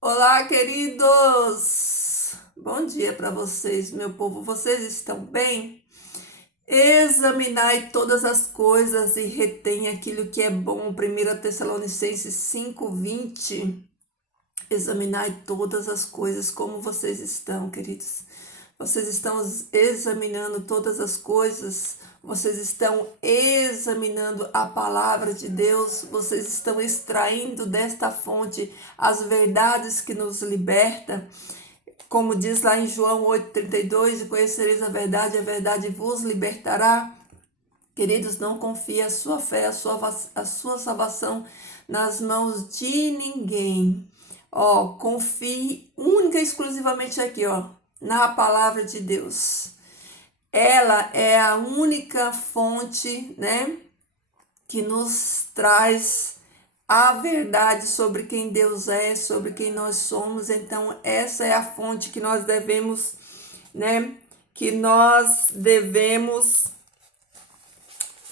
Olá, queridos! Bom dia para vocês, meu povo. Vocês estão bem? Examinai todas as coisas e retém aquilo que é bom. 1 Tessalonicenses 5:20. Examinai todas as coisas. Como vocês estão, queridos? Vocês estão examinando todas as coisas? Vocês estão examinando a palavra de Deus? Vocês estão extraindo desta fonte as verdades que nos libertam? Como diz lá em João 8,32, e conhecereis a verdade vos libertará. Queridos, não confie a sua fé, a sua salvação nas mãos de ninguém. Confie única e exclusivamente aqui, na palavra de Deus. Ela é a única fonte, né, que nos traz a verdade sobre quem Deus é, sobre quem nós somos. Então, essa é a fonte que nós devemos, né,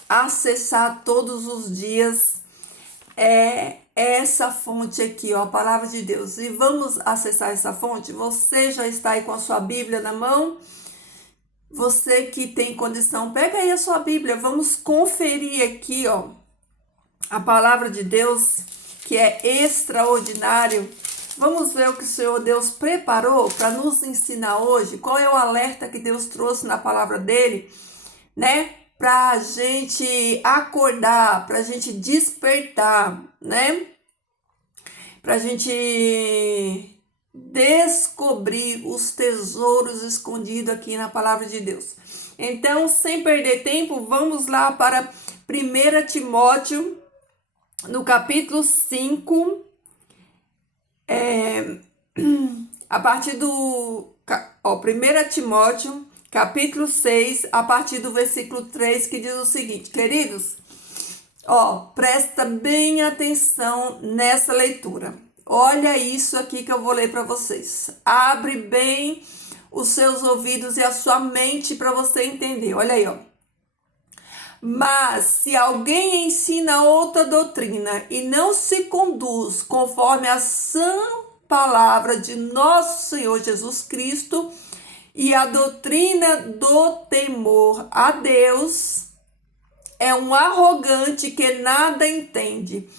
acessar todos os dias. É essa fonte aqui, a palavra de Deus. E vamos acessar essa fonte? Você já está aí com a sua Bíblia na mão? Você que tem condição, pega aí a sua Bíblia. Vamos conferir aqui, a palavra de Deus, que é extraordinário. Vamos ver o que o Senhor Deus preparou para nos ensinar hoje. Qual é o alerta que Deus trouxe na palavra dele, né? Para a gente acordar, para a gente despertar, né? Para a gente descobrir os tesouros escondidos aqui na palavra de Deus. Então, sem perder tempo, vamos lá para 1 Timóteo, no capítulo 5, a partir do 1 Timóteo, capítulo 6, a partir do versículo 3, que diz o seguinte: queridos, presta bem atenção nessa leitura. Olha isso aqui que eu vou ler para vocês. Abre bem os seus ouvidos e a sua mente para você entender. Olha aí, Mas se alguém ensina outra doutrina e não se conduz conforme a sã palavra de nosso Senhor Jesus Cristo e a doutrina do temor a Deus, é um arrogante que nada entende,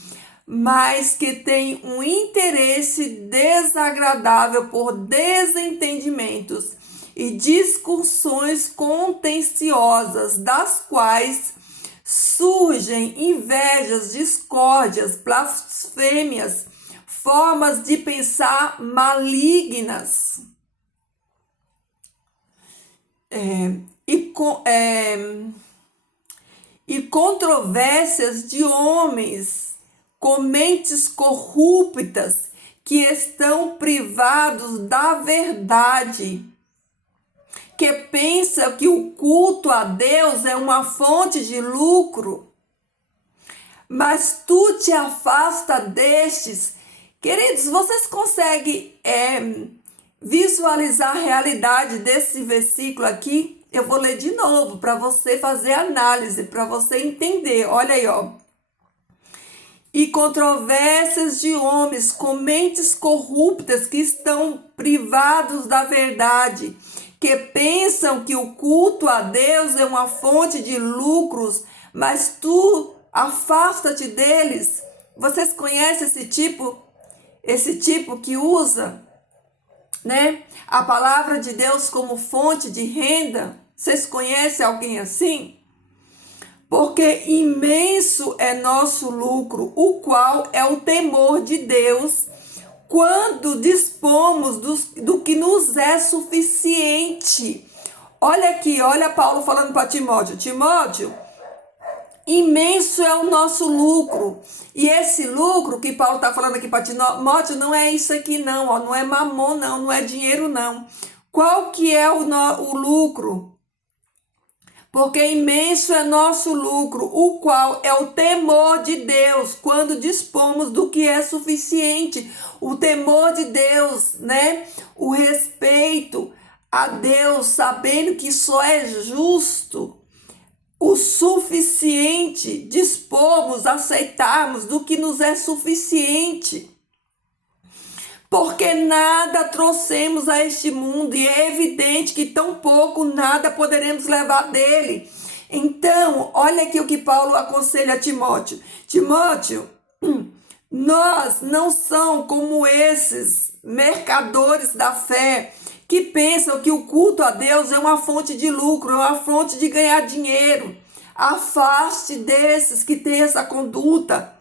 mas que tem um interesse desagradável por desentendimentos e discussões contenciosas, das quais surgem invejas, discórdias, blasfêmias, formas de pensar malignas. E controvérsias de homens com mentes corruptas que estão privados da verdade, que pensam que o culto a Deus é uma fonte de lucro, mas tu te afasta destes. Queridos, vocês conseguem visualizar a realidade desse versículo aqui? Eu vou ler de novo para você fazer análise, para você entender. Olha aí, E controvérsias de homens com mentes corruptas que estão privados da verdade, que pensam que o culto a Deus é uma fonte de lucros, mas tu afasta-te deles. Vocês conhecem esse tipo? Esse tipo que usa, né, a palavra de Deus como fonte de renda? Vocês conhecem alguém assim? Porque imenso é nosso lucro, o qual é o temor de Deus, quando dispomos do que nos é suficiente. Olha aqui, olha Paulo falando para Timóteo. Timóteo, imenso é o nosso lucro. E esse lucro que Paulo está falando aqui para Timóteo não é isso aqui não, não é mamon não, não é dinheiro não. Qual que é o lucro? Porque imenso é nosso lucro, o qual é o temor de Deus, quando dispomos do que é suficiente. O temor de Deus, né? O respeito a Deus, sabendo que só é justo o suficiente, dispomos, aceitarmos do que nos é suficiente. porque nada trouxemos a este mundo e é evidente que tão pouco nada poderemos levar dele. Então, olha aqui o que Paulo aconselha a Timóteo. Timóteo, nós não somos como esses mercadores da fé que pensam que o culto a Deus é uma fonte de lucro, é uma fonte de ganhar dinheiro. Afaste desses que têm essa conduta,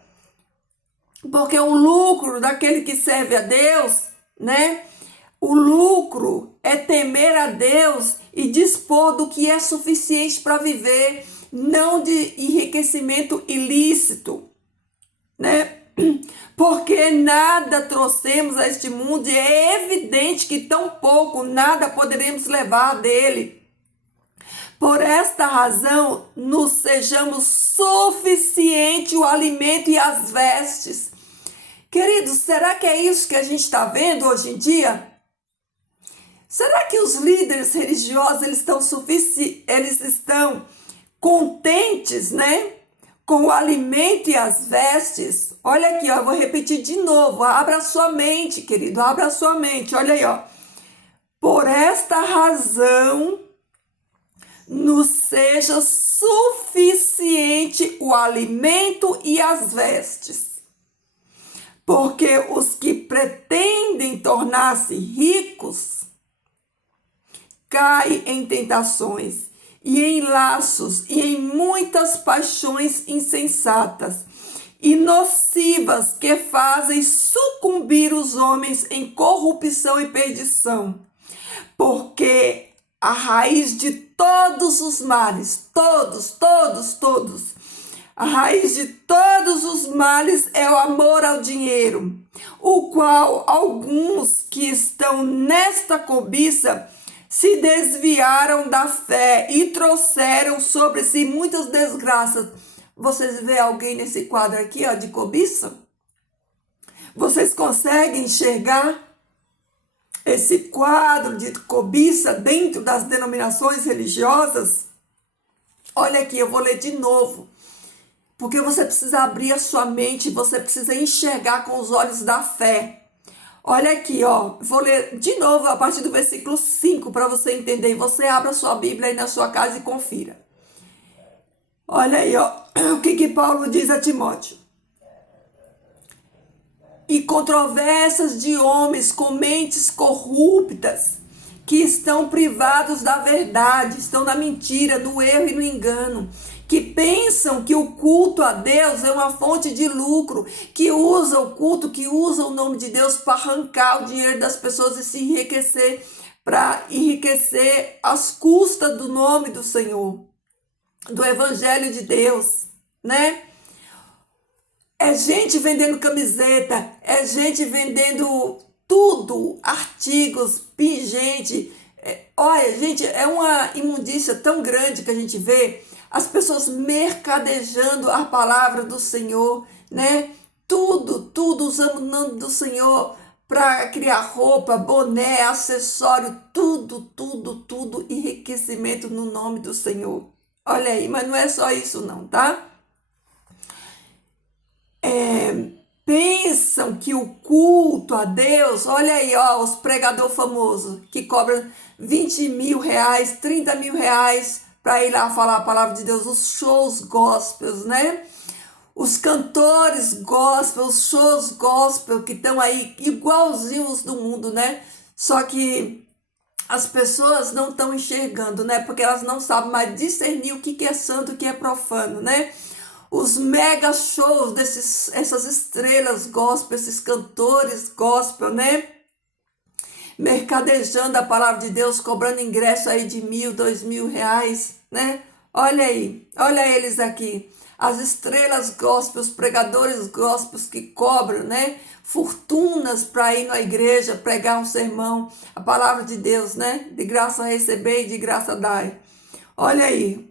porque o lucro daquele que serve a Deus, né? O lucro é temer a Deus e dispor do que é suficiente para viver, não de enriquecimento ilícito, né? Porque nada trouxemos a este mundo e é evidente que tão pouco nada poderemos levar dele. Por esta razão, nos sejamos suficiente o alimento e as vestes. Queridos, será que é isso que a gente está vendo hoje em dia? Será que os líderes religiosos eles estão contentes, né, com o alimento e as vestes? Olha aqui, ó, eu vou repetir de novo. Abra sua mente, querido, abra sua mente. Olha aí, ó. Por esta razão, nos seja suficiente o alimento e as vestes. Porque os que pretendem tornar-se ricos caem em tentações e em laços e em muitas paixões insensatas e nocivas que fazem sucumbir os homens em corrupção e perdição. Porque a raiz de todos os males, todos, a raiz de todos os males é o amor ao dinheiro, o qual alguns que estão nesta cobiça se desviaram da fé e trouxeram sobre si muitas desgraças. Vocês vê alguém nesse quadro aqui, ó, de cobiça? Vocês conseguem enxergar esse quadro de cobiça dentro das denominações religiosas? Olha aqui, eu vou ler de novo, porque você precisa abrir a sua mente, você precisa enxergar com os olhos da fé. Olha aqui, ó, vou ler de novo a partir do versículo 5 para você entender. Você abra a sua Bíblia aí na sua casa e confira. Olha aí, ó, o que Paulo diz a Timóteo. E controvérsias de homens com mentes corruptas, que estão privados da verdade, estão na mentira, no erro e no engano, que pensam que o culto a Deus é uma fonte de lucro, que usa o culto, que usa o nome de Deus para arrancar o dinheiro das pessoas e se enriquecer, para enriquecer às custas do nome do Senhor, do Evangelho de Deus, né? É gente vendendo camiseta, é gente vendendo tudo, artigos, pingente. Olha, gente, é uma imundícia tão grande que a gente vê as pessoas mercadejando a palavra do Senhor, né? Tudo usando o nome do Senhor para criar roupa, boné, acessório, tudo, enriquecimento no nome do Senhor. Olha aí, mas não é só isso não, tá? Pensam que o culto a Deus, olha aí, ó, os pregadores famosos que cobram 20 mil reais, 30 mil reais para ir lá falar a palavra de Deus, os shows gospels, né? Os cantores gospel, os shows gospel que estão aí igualzinhos do mundo, né? Só que as pessoas não estão enxergando, né? Porque elas não sabem mais discernir o que é santo e o que é profano, né? Os mega shows essas estrelas gospel, esses cantores gospel, né? Mercadejando a palavra de Deus, cobrando ingresso aí de 1.000, 2.000 reais, né? Olha aí, olha eles aqui. As estrelas gospel, os pregadores gospels que cobram, né? Fortunas para ir na igreja, pregar um sermão, a palavra de Deus, né? De graça receber e de graça dar. Olha aí.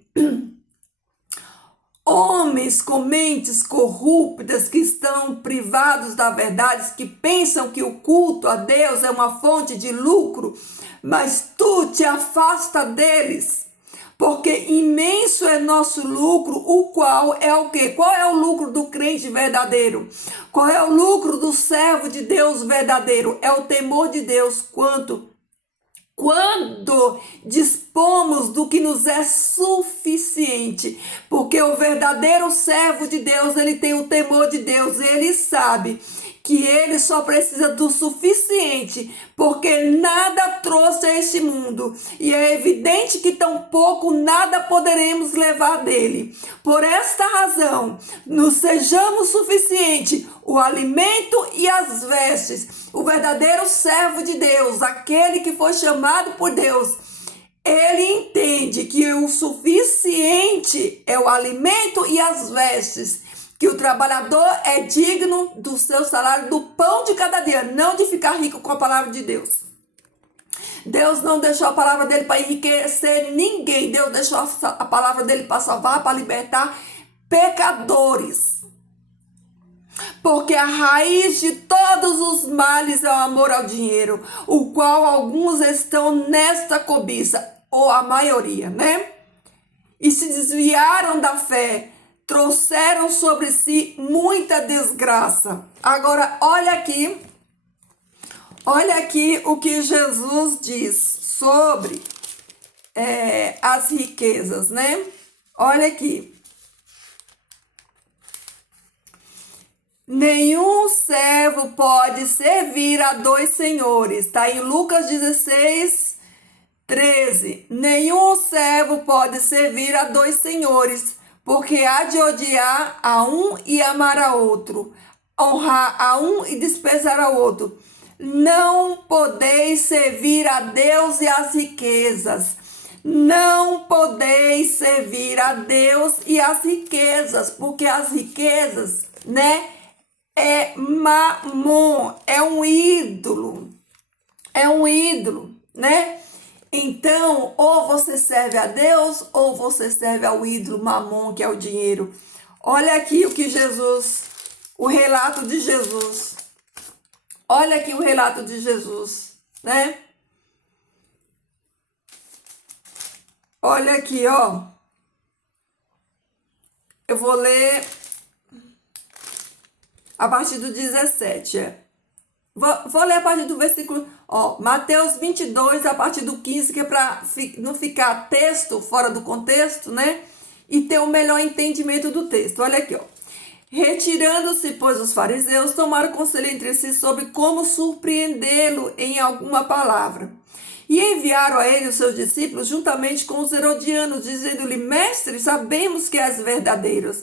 Homens com mentes corruptas que estão privados da verdade, que pensam que o culto a Deus é uma fonte de lucro, mas tu te afasta deles, Porque imenso é nosso lucro, o qual é o quê? Qual é o lucro do crente verdadeiro? Qual é o lucro do servo de Deus verdadeiro? É o temor de Deus. Quando dispomos do que nos é suficiente, porque o verdadeiro servo de Deus, ele tem o temor de Deus, ele sabe que ele só precisa do suficiente, porque nada trouxe a este mundo, e é evidente que tão pouco nada poderemos levar dele. Por esta razão, nos sejamos suficiente o alimento e as vestes. O verdadeiro servo de Deus, aquele que foi chamado por Deus, ele entende que o suficiente é o alimento e as vestes, que o trabalhador é digno do seu salário, do pão de cada dia, não de ficar rico com a palavra de Deus. Deus não deixou a palavra dele para enriquecer ninguém. Deus deixou a palavra dele para salvar, para libertar pecadores. Porque a raiz de todos os males é o amor ao dinheiro, o qual alguns estão nesta cobiça, ou a maioria, né? E se desviaram da fé, trouxeram sobre si muita desgraça. Agora, olha aqui o que Jesus diz sobre as riquezas, né? Olha aqui. Nenhum servo pode servir a dois senhores. Está em Lucas 16, 13. Nenhum servo pode servir a dois senhores, porque há de odiar a um e amar a outro, honrar a um e desprezar ao outro. Não podeis servir a Deus e às riquezas. Não podeis servir a Deus e às riquezas, porque as riquezas, né, é mamon, é um ídolo, né? Então, ou você serve a Deus, ou você serve ao ídolo mamon, que é o dinheiro. Olha aqui o relato de Jesus. Olha aqui o relato de Jesus, né? Olha aqui, ó. Eu vou ler a partir do 17, Vou ler a partir do versículo, Mateus 22, a partir do 15, que é para não ficar texto fora do contexto, né? E ter o melhor entendimento do texto. Olha aqui, ó. Retirando-se, pois, os fariseus, tomaram conselho entre si sobre como surpreendê-lo em alguma palavra. E enviaram a ele os seus discípulos juntamente com os herodianos, dizendo-lhe: Mestre, sabemos que és verdadeiro,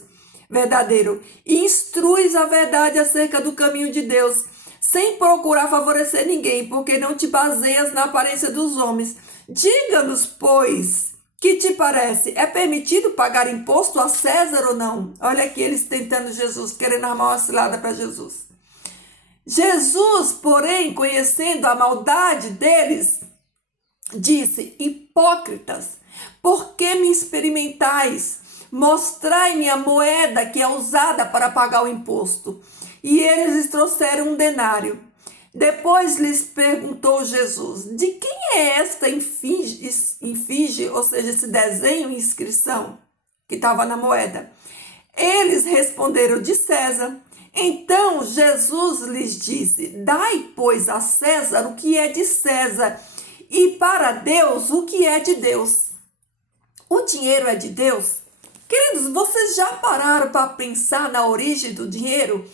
e instruis a verdade acerca do caminho de Deus, sem procurar favorecer ninguém, porque não te baseias na aparência dos homens. Diga-nos, pois, que te parece? É permitido pagar imposto a César ou não? Olha aqui eles tentando Jesus, querendo armar uma cilada para Jesus. Jesus, porém, conhecendo a maldade deles, disse: Hipócritas, por que me experimentais? Mostrai-me a moeda que é usada para pagar o imposto. E eles lhes trouxeram um denário. Depois lhes perguntou Jesus: de quem é esta efígie, ou seja, esse desenho e inscrição que estava na moeda? Eles responderam: de César. Então Jesus lhes disse: dai, pois, a César o que é de César, e para Deus o que é de Deus. O dinheiro é de Deus? Queridos, vocês já pararam para pensar na origem do dinheiro?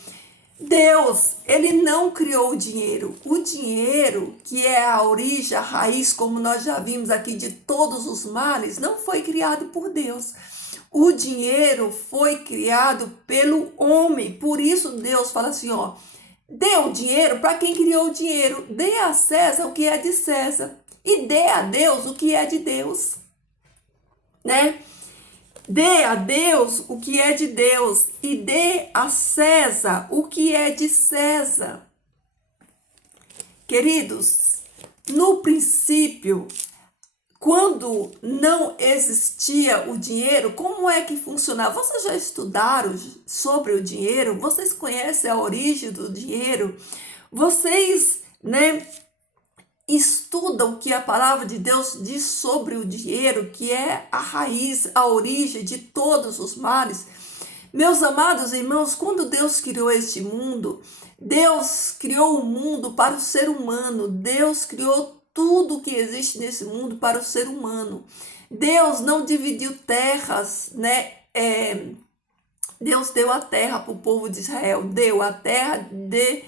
Deus, ele não criou o dinheiro. O dinheiro, que é a origem, a raiz, como nós já vimos aqui, de todos os males, não foi criado por Deus. O dinheiro foi criado pelo homem. Por isso Deus fala assim, dê o dinheiro para quem criou o dinheiro. Dê a César o que é de César. E dê a Deus o que é de Deus. Né? Dê a Deus o que é de Deus e dê a César o que é de César. Queridos, no princípio, quando não existia o dinheiro, como é que funcionava? Vocês já estudaram sobre o dinheiro? Vocês conhecem a origem do dinheiro? Vocês, né, estuda o que a palavra de Deus diz sobre o dinheiro, que é a raiz, a origem de todos os males, meus amados irmãos, quando Deus criou este mundo, Deus criou o mundo para o ser humano. Deus criou tudo que existe nesse mundo para o ser humano. Deus não dividiu terras, né? Deus deu a terra para o povo de Israel, deu a terra de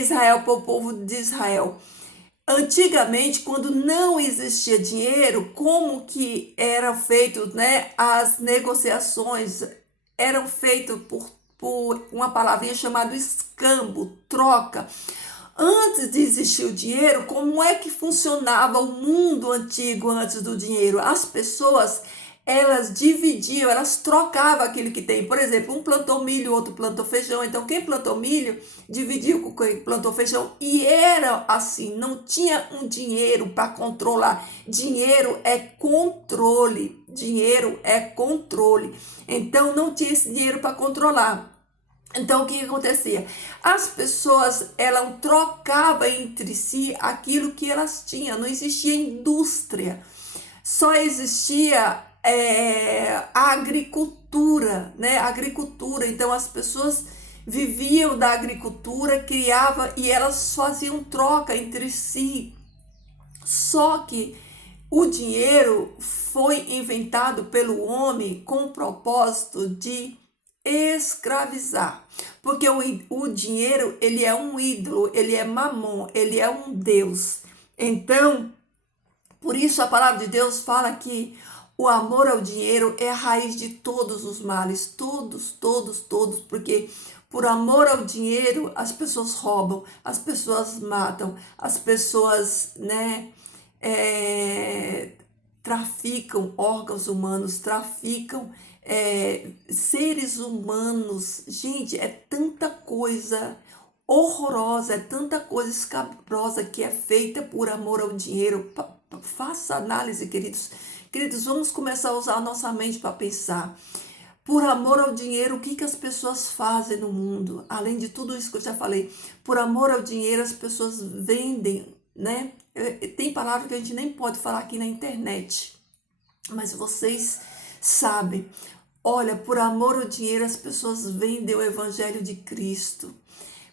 Israel para o povo de Israel. Antigamente, quando não existia dinheiro, como que eram feitas, né, as negociações? Eram feitas por uma palavrinha chamada escambo, troca. Antes de existir o dinheiro, como é que funcionava o mundo antigo antes do dinheiro? As pessoas, elas dividiam, elas trocavam aquilo que tem. Por exemplo, um plantou milho, outro plantou feijão. Então, quem plantou milho dividiu com quem plantou feijão. E era assim, não tinha um dinheiro para controlar. Dinheiro é controle. Dinheiro é controle. Então, não tinha esse dinheiro para controlar. Então, o que acontecia? As pessoas, elas trocavam entre si aquilo que elas tinham. Não existia indústria. Só existia a agricultura, né? A agricultura. Então, as pessoas viviam da agricultura, criavam e elas faziam troca entre si. Só que o dinheiro foi inventado pelo homem com o propósito de escravizar, porque o dinheiro, ele é um ídolo, ele é mamon, ele é um Deus. Então, por isso a palavra de Deus fala que o amor ao dinheiro é a raiz de todos os males, todos, porque por amor ao dinheiro as pessoas roubam, as pessoas matam, as pessoas, né, traficam órgãos humanos, traficam seres humanos. Gente, é tanta coisa horrorosa, é tanta coisa escabrosa que é feita por amor ao dinheiro. Faça análise, queridos. Queridos, vamos começar a usar a nossa mente para pensar. Por amor ao dinheiro, o que as pessoas fazem no mundo? Além de tudo isso que eu já falei, por amor ao dinheiro, as pessoas vendem, né? Tem palavra que a gente nem pode falar aqui na internet, mas vocês sabem. Olha, por amor ao dinheiro, as pessoas vendem o evangelho de Cristo.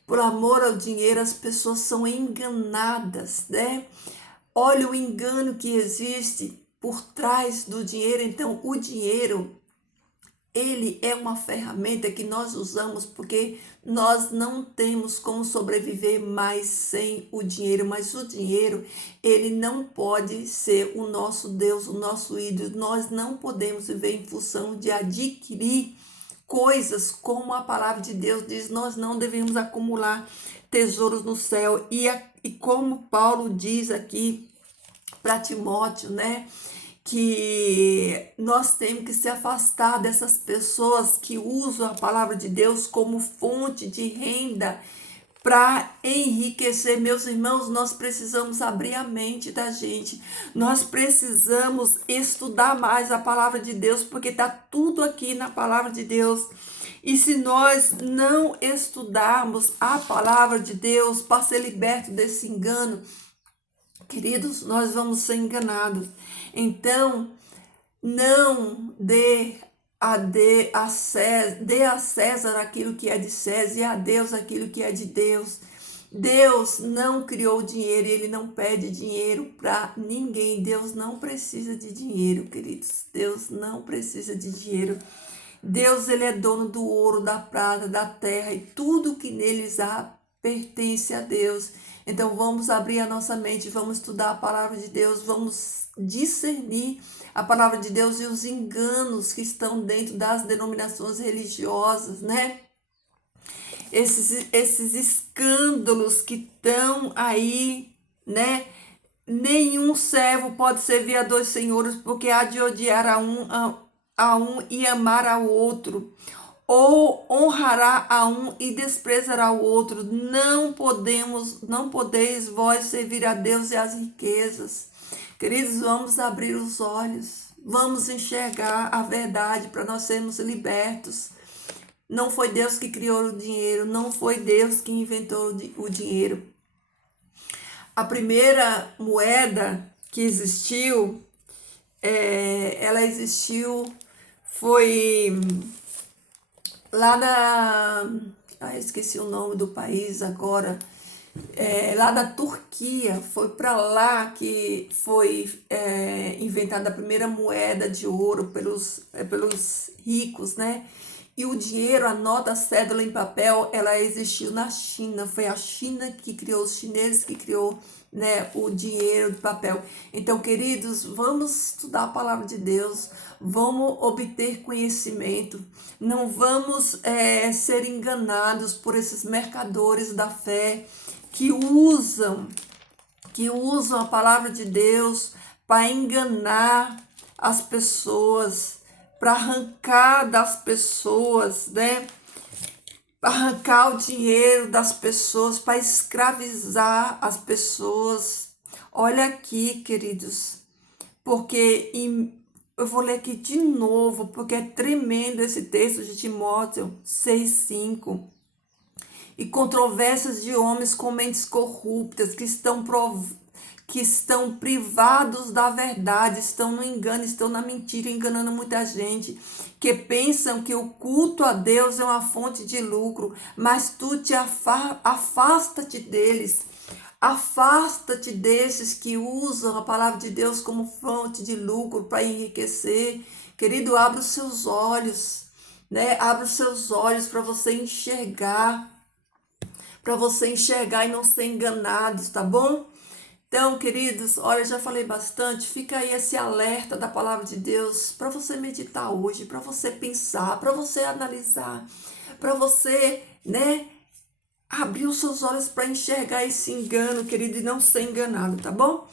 Por amor ao dinheiro, as pessoas são enganadas, né? Olha o engano que existe por trás do dinheiro. Então, o dinheiro, ele é uma ferramenta que nós usamos porque nós não temos como sobreviver mais sem o dinheiro. Mas o dinheiro, ele não pode ser o nosso Deus, o nosso ídolo. Nós não podemos viver em função de adquirir coisas, como a palavra de Deus diz. Nós não devemos acumular tesouros no céu. E como Paulo diz aqui para Timóteo, né? Que nós temos que se afastar dessas pessoas que usam a palavra de Deus como fonte de renda para enriquecer. Meus irmãos, nós precisamos abrir a mente da gente, nós precisamos estudar mais a palavra de Deus, porque está tudo aqui na palavra de Deus. E se nós não estudarmos a palavra de Deus para ser liberto desse engano, queridos, nós vamos ser enganados. Então, não dê a César aquilo que é de César e a Deus aquilo que é de Deus. Deus não criou dinheiro e ele não pede dinheiro para ninguém. Deus não precisa de dinheiro, queridos. Deus não precisa de dinheiro. Deus, ele é dono do ouro, da prata, da terra, e tudo que neles há pertence a Deus. Então vamos abrir a nossa mente, vamos estudar a palavra de Deus, vamos discernir a palavra de Deus e os enganos que estão dentro das denominações religiosas, né? Esses escândalos que estão aí, né? Nenhum servo pode servir a dois senhores, porque há de odiar a um e amar ao outro, ou honrará a um e desprezará o outro. Não podeis vós servir a Deus e às riquezas. Queridos, vamos abrir os olhos, vamos enxergar a verdade para nós sermos libertos. Não foi Deus que criou o dinheiro, não foi Deus que inventou o dinheiro. A primeira moeda que existiu, ela existiu, foi lá esqueci o nome do país agora, lá da Turquia, foi para lá que foi inventada a primeira moeda de ouro pelos ricos, né? E o dinheiro, a nota, a cédula em papel, ela existiu na China. Foi a China que criou, os chineses que criou, né, o dinheiro de papel. Então, queridos, vamos estudar a palavra de Deus, vamos obter conhecimento, não vamos ser enganados por esses mercadores da fé que usam a palavra de Deus para enganar as pessoas, para arrancar das pessoas, né? Para arrancar o dinheiro das pessoas, para escravizar as pessoas. Olha aqui, queridos, porque eu vou ler aqui de novo, porque é tremendo esse texto de Timóteo 6:5. E controvérsias de homens com mentes corruptas, que estão privados da verdade, estão no engano, estão na mentira, enganando muita gente, que pensam que o culto a Deus é uma fonte de lucro, mas tu te afasta-te deles. Afasta-te desses que usam a palavra de Deus como fonte de lucro para enriquecer. Querido, abre os seus olhos, né? Abre os seus olhos para você enxergar e não ser enganados, tá bom? Então, queridos, olha, já falei bastante, fica aí esse alerta da palavra de Deus para você meditar hoje, para você pensar, para você analisar, para você, né, abrir os seus olhos para enxergar esse engano, querido, e não ser enganado, tá bom?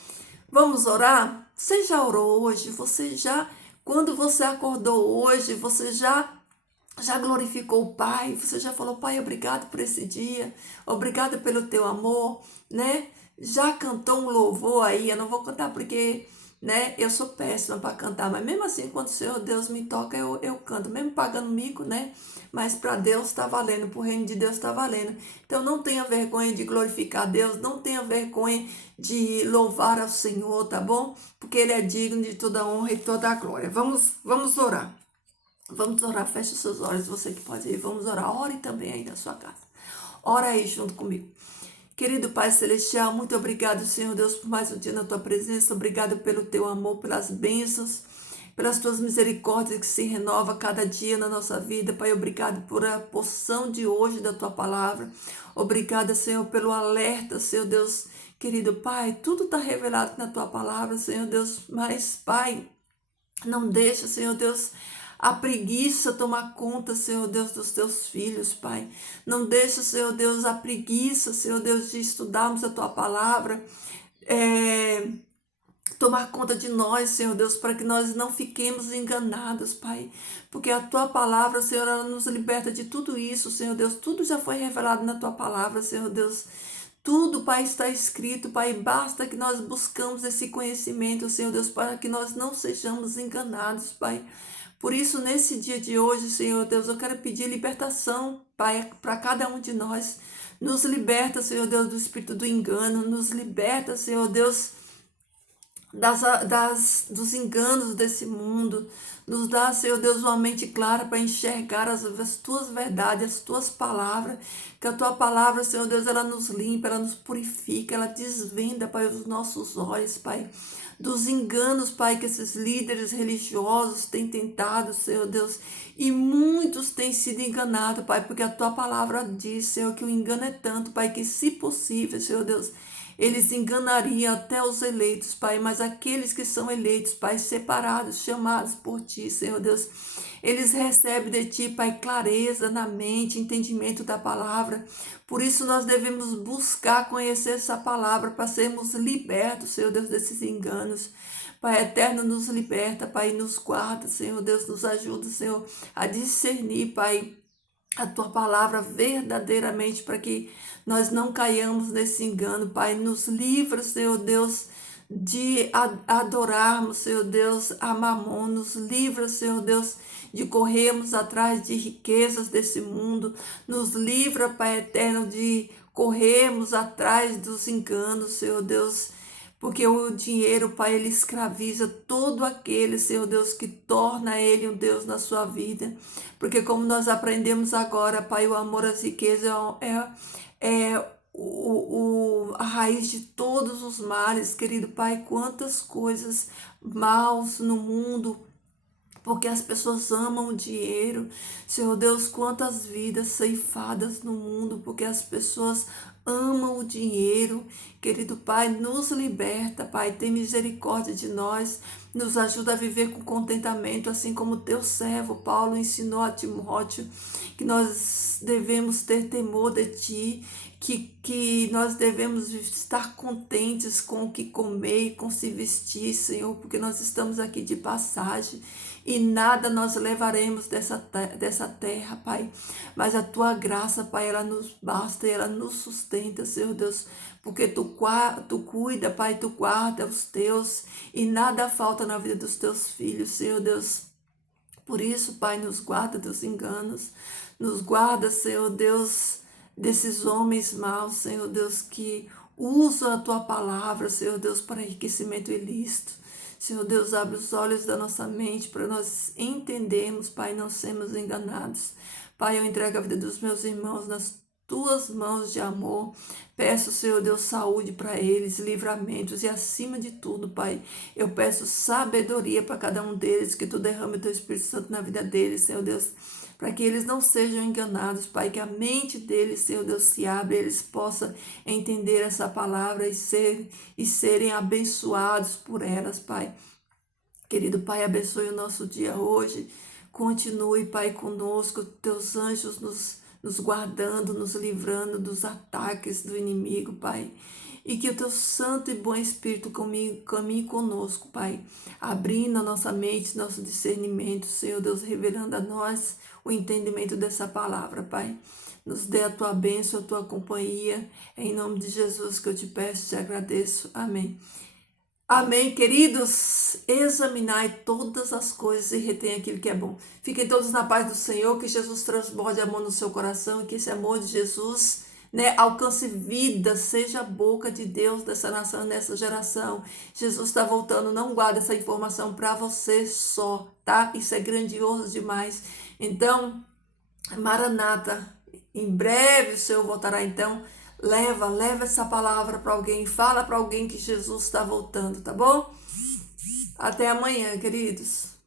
Vamos orar? Você já orou hoje? Quando você acordou hoje, você já glorificou o Pai, você já falou, Pai, obrigado por esse dia, obrigado pelo teu amor, né? Já cantou um louvor aí, eu não vou cantar porque, né, eu sou péssima para cantar, mas mesmo assim, quando o Senhor Deus me toca, eu canto, mesmo pagando mico, né? Mas para Deus está valendo, para o reino de Deus está valendo. Então não tenha vergonha de glorificar Deus, não tenha vergonha de louvar ao Senhor, tá bom? Porque Ele é digno de toda honra e toda a glória. Vamos orar. Vamos orar, feche os seus olhos, você que pode ir, vamos orar, ore também aí na sua casa. Ora aí junto comigo. Querido Pai Celestial, muito obrigado, Senhor Deus, por mais um dia na Tua presença, obrigado pelo Teu amor, pelas bênçãos, pelas Tuas misericórdias que se renova cada dia na nossa vida, Pai, obrigado por a porção de hoje da Tua palavra, obrigada, Senhor, pelo alerta, Senhor Deus, querido Pai, tudo está revelado na Tua palavra, Senhor Deus, mas, Pai, não deixa, Senhor Deus, a preguiça tomar conta, Senhor Deus, dos teus filhos, Pai. Não deixa, Senhor Deus, a preguiça, Senhor Deus, de estudarmos a tua palavra, tomar conta de nós, Senhor Deus, para que nós não fiquemos enganados, Pai. Porque a tua palavra, Senhor, ela nos liberta de tudo isso, Senhor Deus. Tudo já foi revelado na tua palavra, Senhor Deus. Tudo, Pai, está escrito, Pai, basta que nós buscamos esse conhecimento, Senhor Deus, para que nós não sejamos enganados, Pai. Por isso, nesse dia de hoje, Senhor Deus, eu quero pedir libertação, Pai, para cada um de nós. Nos liberta, Senhor Deus, do espírito do engano, nos liberta, Senhor Deus, dos enganos desse mundo. Nos dá, Senhor Deus, uma mente clara para enxergar as tuas verdades, as tuas palavras. Que a tua palavra, Senhor Deus, ela nos limpa, ela nos purifica, ela desvenda, Pai, os nossos olhos, Pai, dos enganos, Pai, que esses líderes religiosos têm tentado, Senhor Deus, e muitos têm sido enganados, Pai, porque a tua palavra diz, Senhor, que o engano é tanto, Pai, que se possível, Senhor Deus, eles enganariam até os eleitos, Pai, mas aqueles que são eleitos, Pai, separados, chamados por Ti, Senhor Deus, eles recebem de Ti, Pai, clareza na mente, entendimento da palavra. Por isso nós devemos buscar conhecer essa palavra para sermos libertos, Senhor Deus, desses enganos. Pai eterno, nos liberta, Pai, nos guarda, Senhor Deus, nos ajuda, Senhor, a discernir, Pai, a tua palavra verdadeiramente, para que nós não caiamos nesse engano, Pai. Nos livra, Senhor Deus, de adorarmos, Senhor Deus, a Mamon. Nos livra, Senhor Deus, de corrermos atrás de riquezas desse mundo. Nos livra, Pai eterno, de corrermos atrás dos enganos, Senhor Deus, porque o dinheiro, Pai, ele escraviza todo aquele, Senhor Deus, que torna ele um Deus na sua vida. Porque como nós aprendemos agora, Pai, o amor às riquezas é a raiz de todos os males, querido Pai. Quantas coisas maus no mundo, porque as pessoas amam o dinheiro. Senhor Deus, quantas vidas ceifadas no mundo, porque as pessoas amam o dinheiro. Querido Pai, nos liberta, Pai, tem misericórdia de nós, nos ajuda a viver com contentamento, assim como o teu servo Paulo ensinou a Timóteo, que nós devemos ter temor de ti, que nós devemos estar contentes com o que comer e com se vestir, Senhor, porque nós estamos aqui de passagem e nada nós levaremos dessa terra, Pai. Mas a tua graça, Pai, ela nos basta e ela nos sustenta, Senhor Deus, porque tu cuida, Pai, tu guarda os teus e nada falta na vida dos teus filhos, Senhor Deus. Por isso, Pai, nos guarda dos enganos, nos guarda, Senhor Deus, desses homens maus, Senhor Deus, que usam a tua palavra, Senhor Deus, para enriquecimento ilícito. Senhor Deus, abre os olhos da nossa mente para nós entendermos, Pai, não sermos enganados. Pai, eu entrego a vida dos meus irmãos nas tuas mãos de amor. Peço, Senhor Deus, saúde para eles, livramentos e acima de tudo, Pai, eu peço sabedoria para cada um deles, que tu derrame o teu Espírito Santo na vida deles, Senhor Deus, para que eles não sejam enganados, Pai, que a mente deles, Senhor Deus, se abra, eles possam entender essa palavra e serem abençoados por elas, Pai. Querido Pai, abençoe o nosso dia hoje. Continue, Pai, conosco, teus anjos nos guardando, nos livrando dos ataques do inimigo, Pai. E que o teu santo e bom Espírito caminhe conosco, Pai, abrindo a nossa mente, nosso discernimento, Senhor Deus, revelando a nós o entendimento dessa palavra, Pai. Nos dê a tua bênção, a tua companhia. É em nome de Jesus que eu te peço, te agradeço. Amém. Amém, queridos. Examinai todas as coisas e retém aquilo que é bom. Fiquem todos na paz do Senhor, que Jesus transborde amor no seu coração e que esse amor de Jesus, alcance vida, seja a boca de Deus dessa nação, nessa geração. Jesus está voltando, não guarde essa informação para você só, tá? Isso é grandioso demais. Então, Maranata, em breve o Senhor voltará, então leva essa palavra para alguém, fala para alguém que Jesus está voltando, tá bom? Até amanhã, queridos.